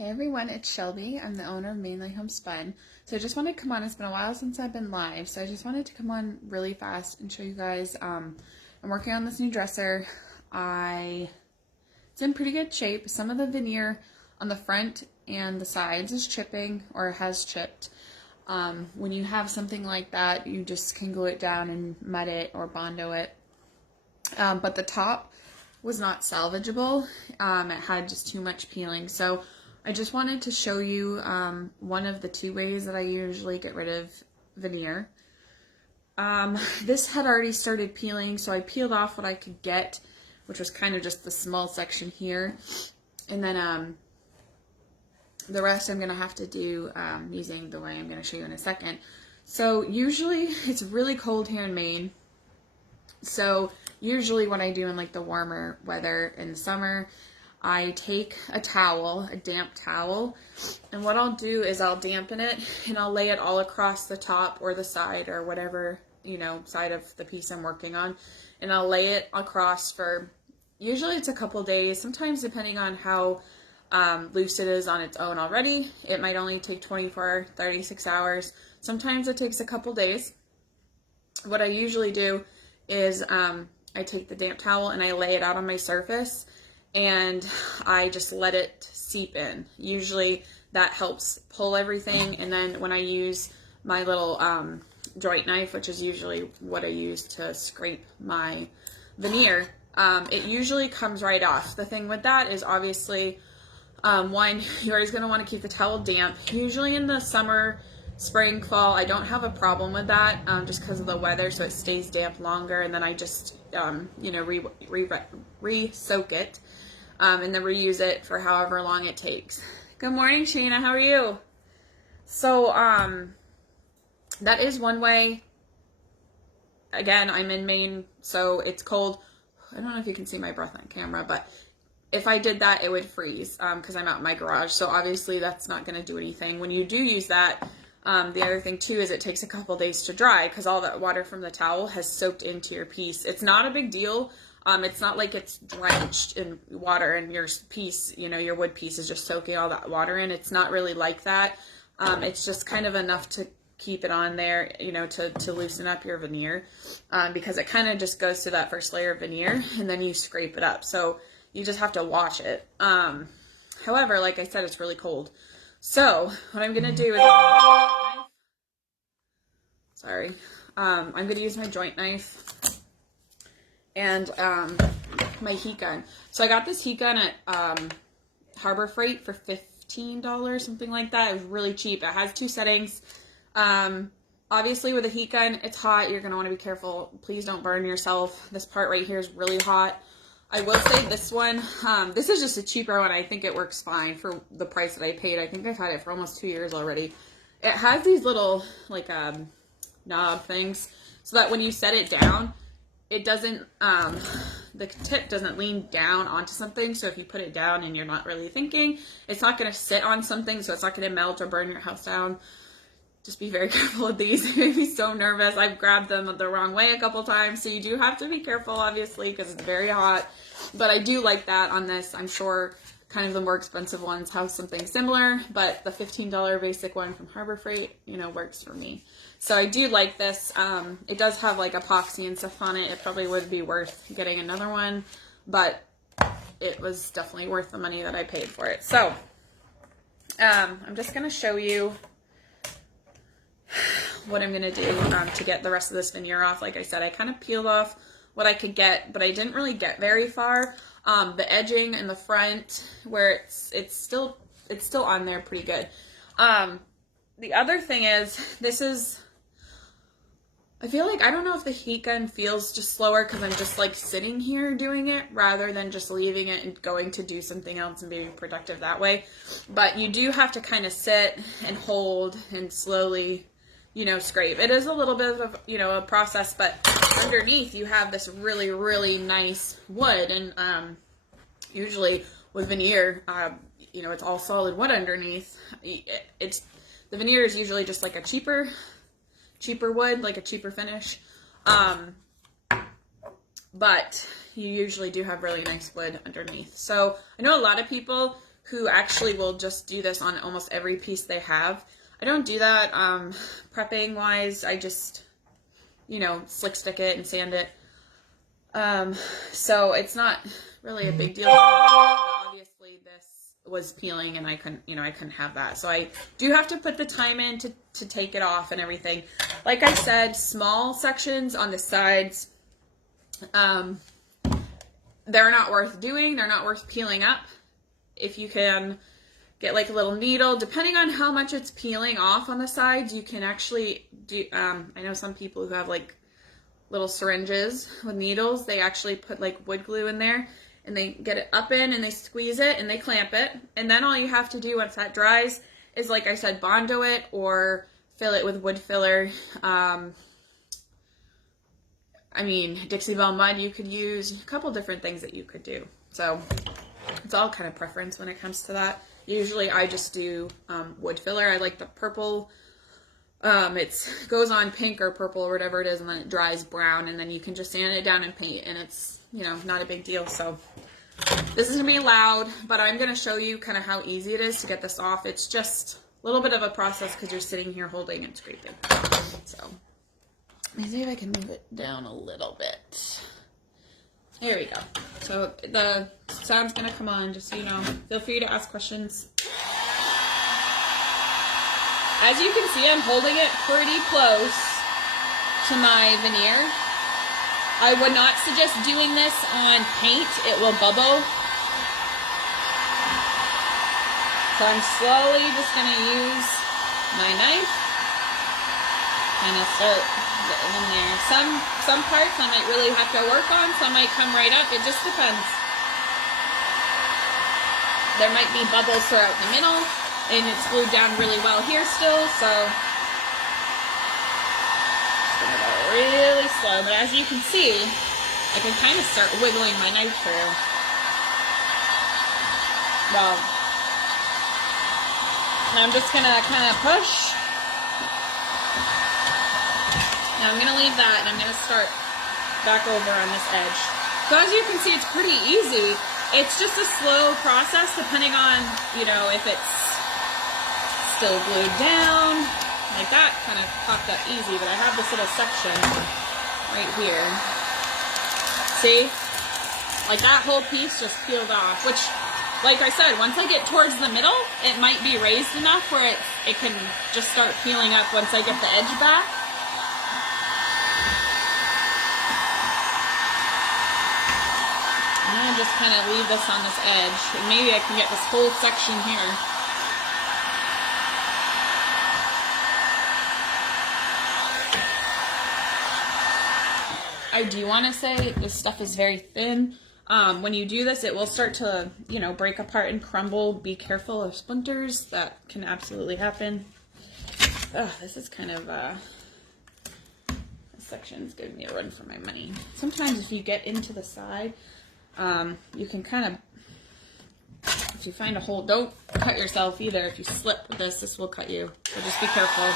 Hey everyone, it's Shelby. I'm the owner of Mainly Homespun. So I just wanted to come on. It's been a while since I've been live, so I just wanted to come on really fast and show you guys. I'm working on this new dresser. It's in pretty good shape. Some of the veneer on the front and the sides is chipping or has chipped. When you have something like that, you just can glue it down and mud it or Bondo it. But the top was not salvageable. It had just too much peeling. So I just wanted to show you one of the two ways that I usually get rid of veneer. This had already started peeling, so I peeled off what I could get, which was kind of just the small section here. And then the rest I'm going to have to do using the way I'm going to show you in a second. So usually it's really cold here in Maine. So usually what I do in like the warmer weather in the summer, I take a towel, a damp towel, and what I'll do is I'll dampen it and I'll lay it all across the top or the side or whatever, side of the piece I'm working on. And I'll lay it across for, usually it's a couple days, sometimes depending on how loose it is on its own already. It might only take 24, 36 hours. Sometimes it takes a couple days. What I usually do is I take the damp towel and I lay it out on my surface and I just let it seep in. Usually that helps pull everything, and then when I use my little joint knife, which is usually what I use to scrape my veneer, it usually comes right off. The thing with that is obviously, one, you're always going to want to keep the towel damp. Usually in the summer, spring, fall, I don't have a problem with that just because of the weather, so it stays damp longer, and then I just, re-soak it and then reuse it for however long it takes. Good morning, Sheena. How are you? So, that is one way. Again, I'm in Maine, so it's cold. I don't know if you can see my breath on camera, but if I did that, it would freeze because I'm out in my garage, so obviously that's not going to do anything. When you do use that, the other thing too is it takes a couple days to dry because all that water from the towel has soaked into your piece. It's not a big deal. It's not like it's drenched in water and your piece, your wood piece is just soaking all that water in. It's not really like that. It's just kind of enough to keep it on there, to loosen up your veneer because it kind of just goes to that first layer of veneer and then you scrape it up. So you just have to wash it. However, like I said, it's really cold. So what I'm going to do is, I'm going to use my joint knife and my heat gun. So I got this heat gun at Harbor Freight for $15, something like that. It was really cheap. It has two settings. Obviously with a heat gun, it's hot. You're going to want to be careful. Please don't burn yourself. This part right here is really hot. I will say this one, this is just a cheaper one. I think it works fine for the price that I paid. I think I've had it for almost 2 years already. It has these little, knob things, so that when you set it down, it doesn't, the tip doesn't lean down onto something. So if you put it down and you're not really thinking, it's not going to sit on something, so it's not going to melt or burn your house down. Just be very careful with these. You'd be so nervous. I've grabbed them the wrong way a couple times, so you do have to be careful, obviously, because it's very hot. But I do like that on this. I'm sure kind of the more expensive ones have something similar, but the $15 basic one from Harbor Freight, works for me. So I do like this. It does have like epoxy and stuff on it. It probably would be worth getting another one, but it was definitely worth the money that I paid for it. So I'm just going to show you what I'm going to do to get the rest of this veneer off. Like I said, I kind of peeled off what I could get, but I didn't really get very far. The edging in the front where it's still on there pretty good. The other thing is, I feel like, I don't know if the heat gun feels just slower because I'm just like sitting here doing it rather than just leaving it and going to do something else and being productive that way. But you do have to kind of sit and hold and slowly, scrape. It is a little bit of, a process, but underneath you have this really, really nice wood. And usually with veneer, it's all solid wood underneath. The veneer is usually just like a cheaper wood, like a cheaper finish. But you usually do have really nice wood underneath. So I know a lot of people who actually will just do this on almost every piece they have. I don't do that prepping wise. I just, you know, slick stick it and sand it. So it's not really a big deal. Obviously this was peeling and I couldn't have that. So I do have to put the time in to take it off and everything. Like I said, small sections on the sides, they're not worth doing. They're not worth peeling up. If you can get like a little needle, depending on how much it's peeling off on the sides, you can actually do, I know some people who have like little syringes with needles, they actually put like wood glue in there and they get it up in and they squeeze it and they clamp it. And then all you have to do once that dries is, like I said, Bondo it or fill it with wood filler. I mean, Dixie Belle mud you could use, a couple different things that you could do. So it's all kind of preference when it comes to that. Usually I just do wood filler. I like the purple. It goes on pink or purple or whatever it is, and then it dries brown, and then you can just sand it down and paint, and it's, you know, not a big deal. So this is going to be loud, but I'm going to show you kind of how easy it is to get this off. It's just a little bit of a process because you're sitting here holding and scraping. So let me see if I can move it down a little bit. Here we go. So the sound's going to come on, just so you know. Feel free to ask questions. As you can see, I'm holding it pretty close to my veneer. I would not suggest doing this on paint. It will bubble. So I'm slowly just going to use my knife and I'll start getting in there. Some parts I might really have to work on. Some might come right up. It just depends. There might be bubbles throughout the middle. And it's glued down really well here still, so it's gonna go really slow. But as you can see, I can kind of start wiggling my knife through. Well, now I'm just gonna kind of push. Now I'm gonna leave that, and I'm gonna start back over on this edge. So as you can see, it's pretty easy. It's just a slow process depending on, you know, if it's still glued down. Like that kind of popped up easy, but I have this little section right here. See? Like that whole piece just peeled off, which, like I said, once I get towards the middle, it might be raised enough where it can just start peeling up once I get the edge back. And then I just kind of leave this on this edge, and maybe I can get this whole section here. I do want to say this stuff is very thin. When you do this, it will start to, you know, break apart and crumble. Be careful of splinters. That can absolutely happen. This is kind of, this section's giving me a run for my money. Sometimes if you get into the side, you can kind of, if you find a hole, don't cut yourself either. If you slip with this, this will cut you. So just be careful.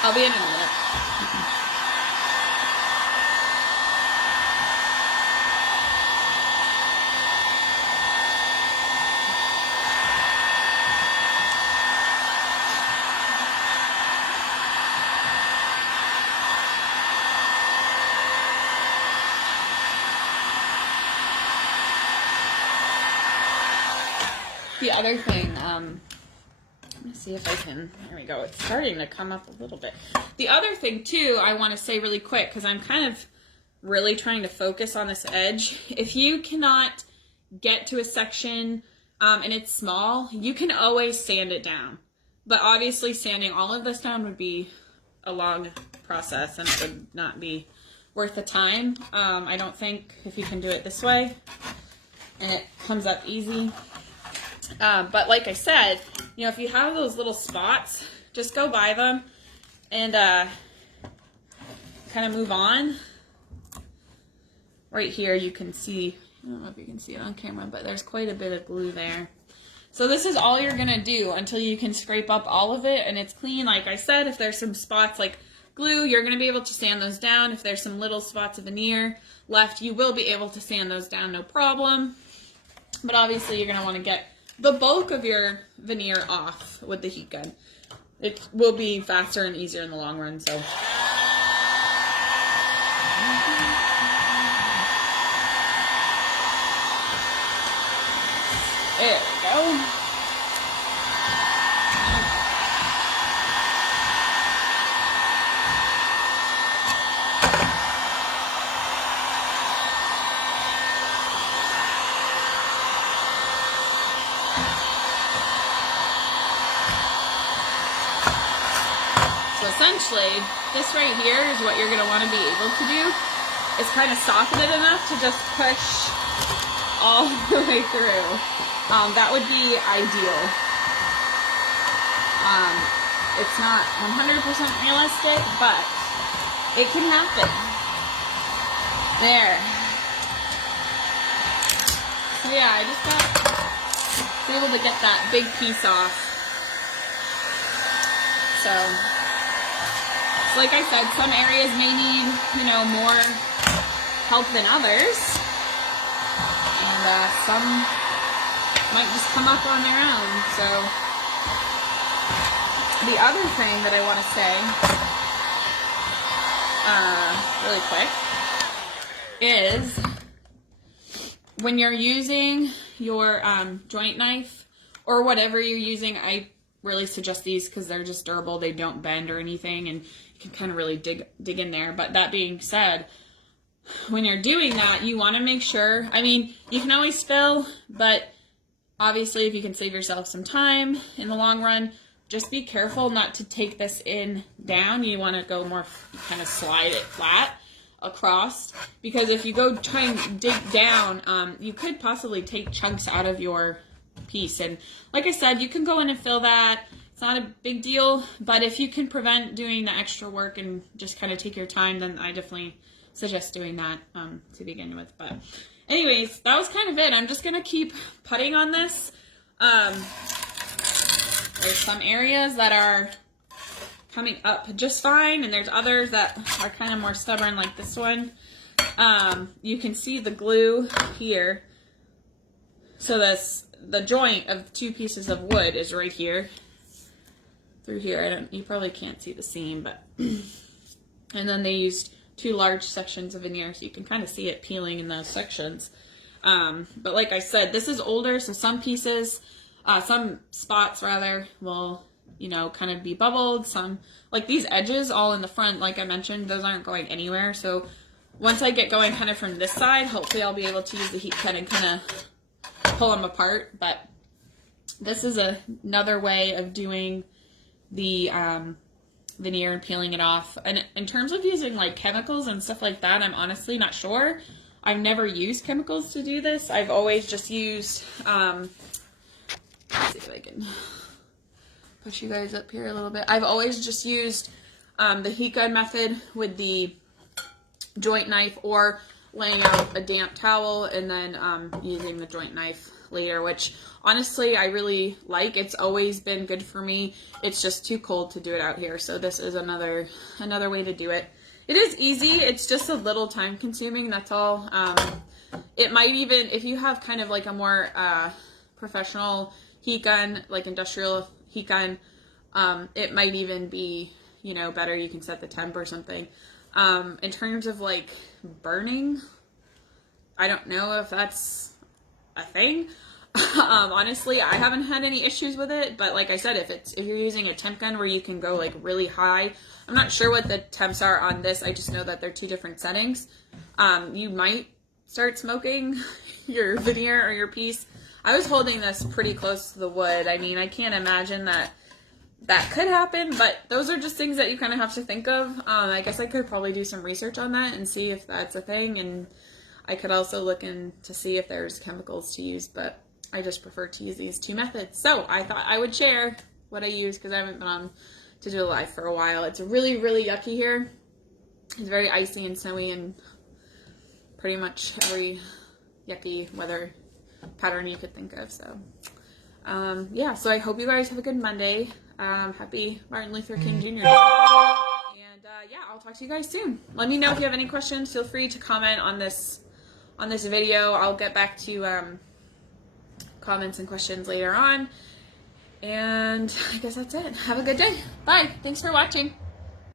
I'll be in a minute. The other thing, let me see if I can, there we go, it's starting to come up a little bit. The other thing too, I want to say really quick, because I'm kind of really trying to focus on this edge. If you cannot get to a section and it's small, you can always sand it down. But obviously sanding all of this down would be a long process and it would not be worth the time. I don't think, if you can do it this way and it comes up easy. But like I said, you know, if you have those little spots, just go by them and kind of move on. Right here you can see, I don't know if you can see it on camera, but there's quite a bit of glue there. So this is all you're going to do until you can scrape up all of it and it's clean. Like I said, if there's some spots, like glue, you're going to be able to sand those down. If there's some little spots of veneer left, you will be able to sand those down, no problem. But obviously you're going to want to get the bulk of your veneer off with the heat gun. It will be faster and easier in the long run, so. There we go. So essentially, this right here is what you're going to want to be able to do, is kind of soften it enough to just push all the way through. That would be ideal. It's not 100% realistic, but it can happen. There. So yeah, I just got able to get that big piece off. So like I said, some areas may need, you know, more help than others, and some might just come up on their own. So the other thing that I want to say really quick is when you're using your joint knife or whatever you're using, I really suggest these because they're just durable. They don't bend or anything, and you can kind of really dig in there. But that being said, when you're doing that, you want to make sure, I mean, you can always fill, but obviously if you can save yourself some time in the long run, just be careful not to take this in down. You want to go more, kind of slide it flat across, because if you go try and dig down, you could possibly take chunks out of your piece. And like I said, you can go in and fill that. It's not a big deal, but if you can prevent doing the extra work and just kind of take your time, then I definitely suggest doing that to begin with. But anyways, that was kind of it. I'm just gonna keep putting on this. There's some areas that are coming up just fine, and there's others that are kind of more stubborn, like this one. You can see the glue here. So the joint of two pieces of wood is right here, through here. You probably can't see the seam, but and then they used two large sections of veneer, so you can kind of see it peeling in those sections. But like I said, this is older, so some pieces, some spots rather, will, you know, kind of be bubbled. Some, like these edges all in the front, like I mentioned, those aren't going anywhere. So once I get going kind of from this side, hopefully I'll be able to use the heat gun and kind of pull them apart. But this is another way of doing the veneer and peeling it off. And in terms of using like chemicals and stuff like that, I'm honestly not sure. I've never used chemicals to do this. I've always just used, let's see if I can push you guys up here a little bit. I've always just used the heat gun method with the joint knife, or laying out a damp towel and then using the joint knife later, which honestly I really like. It's always been good for me. It's just too cold to do it out here, so this is another way to do it. It is easy. It's just a little time consuming, that's all. It might even, if you have kind of like a more professional heat gun, like industrial heat gun, it might even be, you know, better. You can set the temp or something. In terms of like burning, I don't know if that's a thing. Honestly, I haven't had any issues with it, but like I said, if you're using a temp gun where you can go like really high, I'm not sure what the temps are on this. I just know that they're two different settings. You might start smoking your veneer or your piece. I was holding this pretty close to the wood. I mean, I can't imagine that could happen, but those are just things that you kind of have to think of. I guess I could probably do some research on that and see if that's a thing, and I could also look in to see if there's chemicals to use, but I just prefer to use these two methods. So I thought I would share what I use because I haven't been on Digital Live for a while. It's really, really yucky here. It's very icy and snowy and pretty much every yucky weather pattern you could think of. So yeah, so I hope you guys have a good Monday. Happy Martin Luther King Jr. Day. And yeah, I'll talk to you guys soon. Let me know if you have any questions. Feel free to comment on this video. I'll get back to comments and questions later on. And I guess that's it. Have a good day. Bye. Thanks for watching.